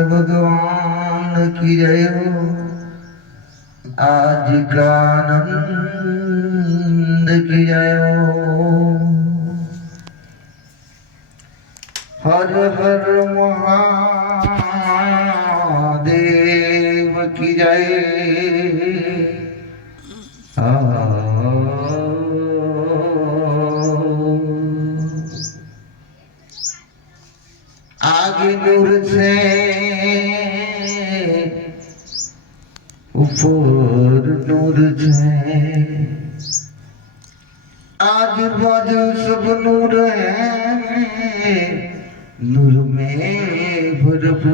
भगवान की जय हो। आज का आनंद की जय हो। हर हर महादेव की जय। आ ਨੂਰ ਹੈ ਨੂਰ ਮੇ ਭਰਪੂਰ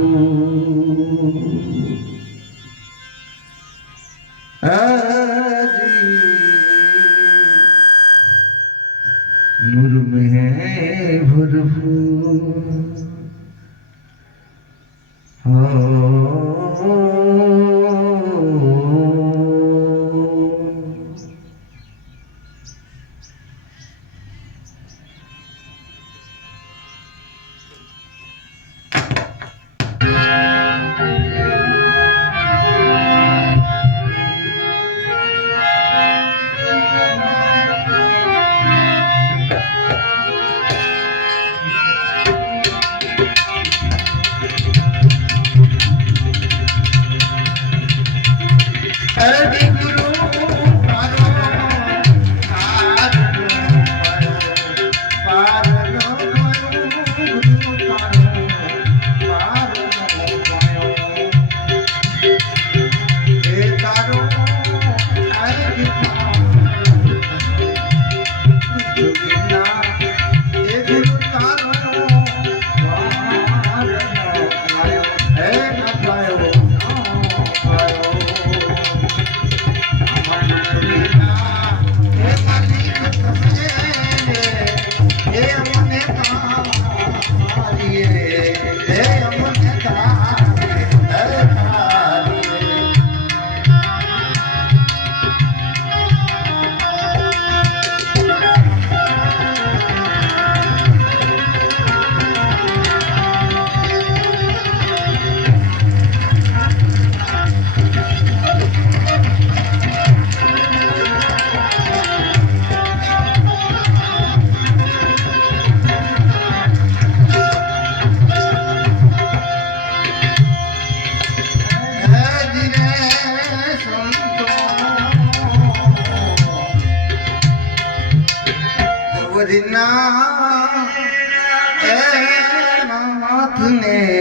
ਆਜੀ ਨੂਰ ਮੇ ਭਰਪੂਰ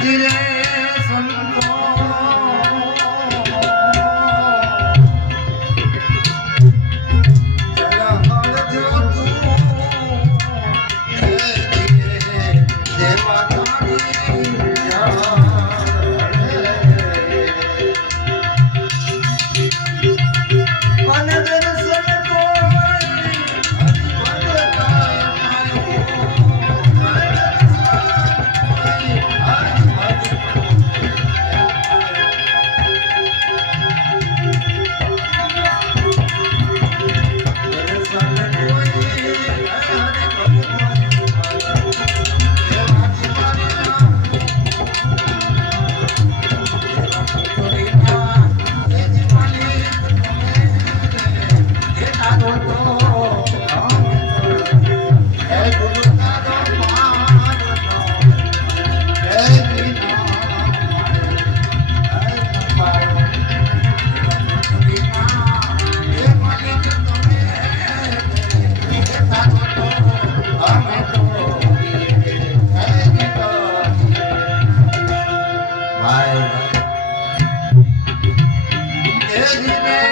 today. Krishna.